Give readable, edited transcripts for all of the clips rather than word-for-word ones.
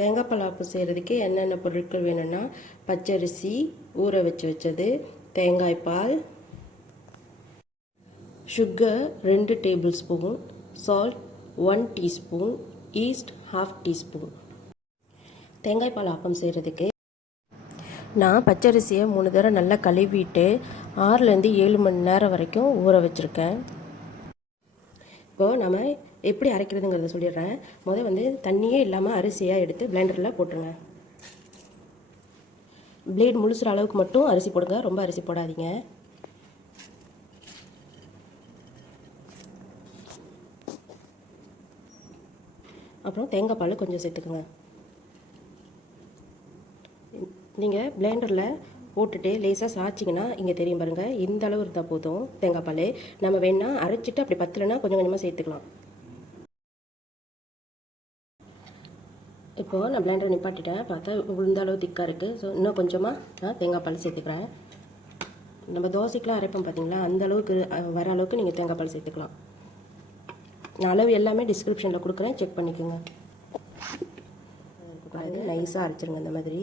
தேங்காய் பால் ஆப்பம் செய்கிறதுக்கு என்னென்ன பொருட்கள் வேணும்னா பச்சரிசி ஊற வச்சது, தேங்காய் பால், sugar 2 tablespoon, salt 1 teaspoon, yeast 1/2 teaspoon. தேங்காய் பால் ஆப்பம் செய்கிறதுக்கு நான் பச்சரிசியை 3 தடவை நல்லா கழுவிட்டு 6லேருந்து 7 மணி நேரம் வரைக்கும் ஊற வச்சுருக்கேன். இப்போது நம்ம எப்படி அரைக்கிறதுங்கிறத சொல்லிடுறேன். முதல் தண்ணியே இல்லாமல் அரிசியாக எடுத்து பிளெண்டரில் போட்டுருங்க. பிளேட் முழுசுற அளவுக்கு மட்டும் அரிசி போடுங்க, ரொம்ப அரிசி போடாதீங்க. அப்புறம் தேங்காய் பால் கொஞ்சம் சேர்த்துக்குங்க. நீங்கள் பிளெண்டரில் போட்டுட்டு லேசாக சாய்ச்சிங்கன்னா இங்கே தெரியும் பாருங்கள், இந்த அளவு இருந்தால் போதும் தேங்காய் பால். நம்ம வேணால் அரைச்சிட்டு அப்படி பத்தலைன்னா கொஞ்சம் கொஞ்சமாக சேர்த்துக்கலாம். இப்போது நான் பிளெண்டரை நிப்பாட்டிட்டேன், பார்த்தா இந்த அளவு திக்காக இருக்குது. ஸோ இன்னும் கொஞ்சமாக நான் தேங்காய் பால் சேர்த்துக்கிறேன். நம்ம தோசைக்கெலாம் அரைப்போம் பார்த்தீங்களா, அந்த அளவுக்கு வர அளவுக்கு நீங்கள் தேங்காய் பால் சேர்த்துக்கலாம். நான் அளவு எல்லாமே டிஸ்கிரிப்ஷனில் கொடுக்குறேன், செக் பண்ணிக்கோங்க. நைஸாக அரைச்சிருங்க. இந்த மாதிரி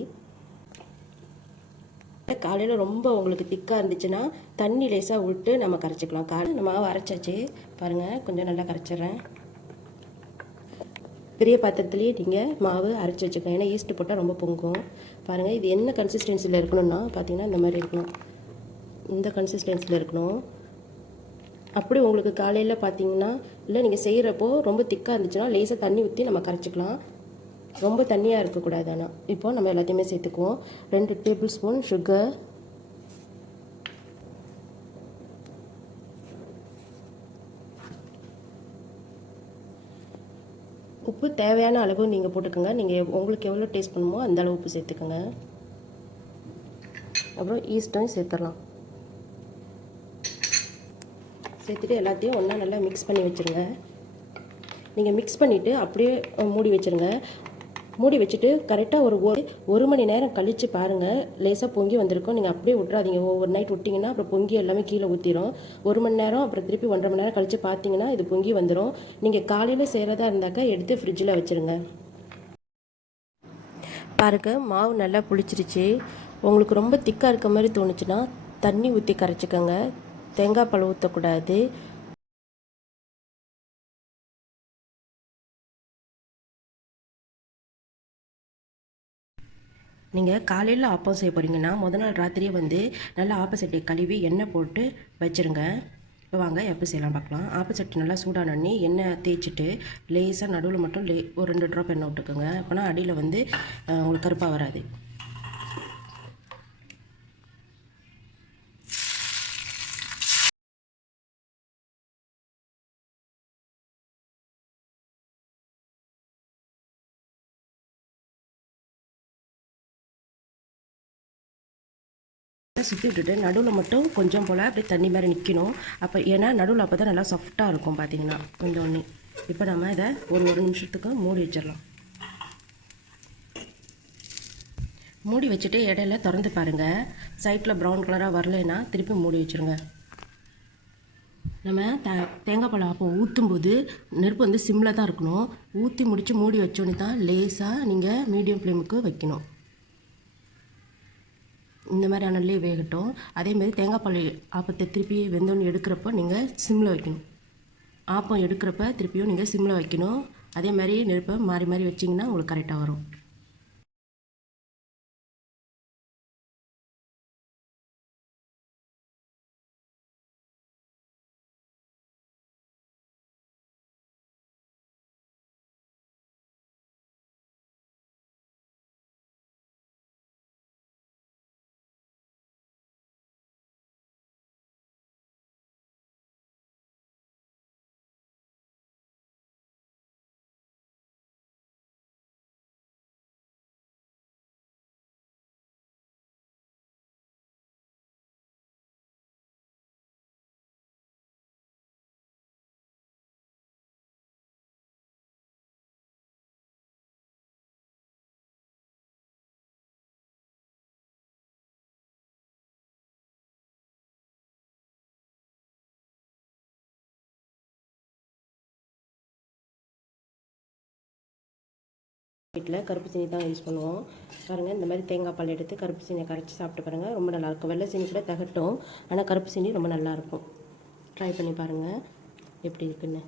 காலையில் ரொம்ப உங்களுக்கு திக்காக இருந்துச்சுன்னா தண்ணி லேசாக விட்டு நம்ம கரைச்சிக்கலாம். காலையில் நம்ம மாவு அரைச்சாச்சு பாருங்கள், கொஞ்சம் நல்லா கரைச்சிட்றேன். பெரிய பாத்திரத்துலேயே நீங்கள் மாவு அரைச்சி வச்சுக்கோங்க, ஏன்னா ஈஸ்ட் போட்டால் ரொம்ப பொங்கும். பாருங்கள், இது என்ன கன்சிஸ்டன்சியில் இருக்கணும்னா பார்த்தீங்கன்னா இந்த மாதிரி இருக்கணும், இந்த கன்சிஸ்டன்சியில் இருக்கணும். அப்படி உங்களுக்கு காலையில் பார்த்தீங்கன்னா இல்லை நீங்கள் செய்கிறப்போ ரொம்ப திக்காக இருந்துச்சுன்னா லேசாக தண்ணி ஊற்றி நம்ம கரைச்சிக்கலாம். ரொம்ப தண்ணியாக இருக்கக்கூடாது. ஆனால் இப்போ நம்ம எல்லாத்தையுமே சேர்த்துக்குவோம். 2 டேபிள் ஸ்பூன் சுகர், உப்பு தேவையான அளவு நீங்கள் போட்டுக்கோங்க. நீங்கள் உங்களுக்கு எவ்வளோ டேஸ்ட் பண்ணுமோ அந்த அளவு உப்பு சேர்த்துக்கோங்க. அப்புறம் ஈஸ்ட்டும் சேர்த்துடலாம். சேர்த்துட்டு எல்லாத்தையும் ஒன்றா நல்லா மிக்ஸ் பண்ணி வச்சுருங்க. நீங்கள் மிக்ஸ் பண்ணிவிட்டு அப்படியே மூடி வச்சுருங்க. மூடி வச்சுட்டு கரெக்டாக ஒரு மணி நேரம் கழித்து பாருங்கள், லேசாக பொங்கி வந்திருக்கும். நீங்கள் அப்படியே விட்றாதீங்க. ஓவர் நைட் விட்டிங்கன்னா அப்புறம் பொங்கி எல்லாமே கீழே ஊற்றிடும். 1 மணி நேரம் அப்புறம் திருப்பி 1.5 மணி நேரம் கழித்து பார்த்தீங்கன்னா இது பொங்கி வந்துடும். நீங்கள் காலையில் செய்கிறதா இருந்தாக்கா எடுத்து ஃப்ரிட்ஜில் வச்சுருங்க. பாருங்க, மாவு நல்லா புளிச்சிருச்சு. உங்களுக்கு ரொம்ப திக்காக இருக்க மாதிரி தோணுச்சுன்னா தண்ணி ஊற்றி கரைச்சிக்கோங்க. தேங்காய் பால் ஊற்றக்கூடாது. நீங்கள் காலையில் ஆப்பம் செய்ய போகிறீங்கன்னா முதல் நாள் ராத்திரியே நல்லா ஆப்பச்சட்டியை கழுவி எண்ணெய் போட்டு வச்சுருங்க. இப்போ வாங்க எப்போ செய்யலாம் பார்க்கலாம். ஆப்பச்சட்டி நல்லா சூடானோடனே எண்ணெய் தேய்ச்சிட்டு லேசாக நடுவில் மட்டும் ஒரு 2 ட்ராப் எண்ணெய் விட்டுக்கோங்க. அப்போனா அடியில் உங்களுக்கு கருப்பாக வராது. சுற்றி விட்டுட்டு நடுவில் மட்டும் கொஞ்சம் போல் அப்படியே தண்ணி மாதிரி நிற்கணும். அப்போ ஏன்னா நடுவில் அப்போ தான் நல்லா சாஃப்டாக இருக்கும் பார்த்தீங்கன்னா கொஞ்சம் ஒன்று. இப்போ நம்ம இதை ஒரு நிமிஷத்துக்கு மூடி வச்சிடலாம். மூடி வச்சுட்டு இடையில திறந்து பாருங்கள். சைட்டில் ப்ரௌன் கலராக வரலைன்னா திருப்பி மூடி வச்சுருங்க. நம்ம தேங்காய் பால் ஆப்பம் ஊற்றும்போது நெருப்பு சிம்மில் தான் இருக்கணும். ஊற்றி முடித்து மூடி வச்சோன்னே தான் லேசாக நீங்கள் மீடியம் ஃப்ளேமுக்கு வைக்கணும். இந்த மாதிரி அனல்லே வேகட்டும். அதேமாதிரி தேங்காய் பால் ஆப்பத்தை திருப்பி வெந்தோன்னு எடுக்கிறப்போ நீங்கள் சிம்மில் வைக்கணும். ஆப்பம் எடுக்கிறப்ப திருப்பியும் நீங்கள் சிம்மில் வைக்கணும். அதே மாதிரி நெருப்பை மாறி மாறி வச்சிங்கன்னா உங்களுக்கு கரெக்டாக வரும். வீட்டில் கருப்பு சீனி தான் யூஸ் பண்ணுவோம். பாருங்கள், இந்த மாதிரி தேங்காய் பால் எடுத்து கருப்பு சீனியை கரைச்சி சாப்பிட்டு பாருங்கள், ரொம்ப நல்லாயிருக்கும். வெள்ளை சீனி கூட திகட்டும், ஆனால் கருப்பு சீனி ரொம்ப நல்லாயிருக்கும். ட்ரை பண்ணி பாருங்கள் எப்படி இருக்குன்னு.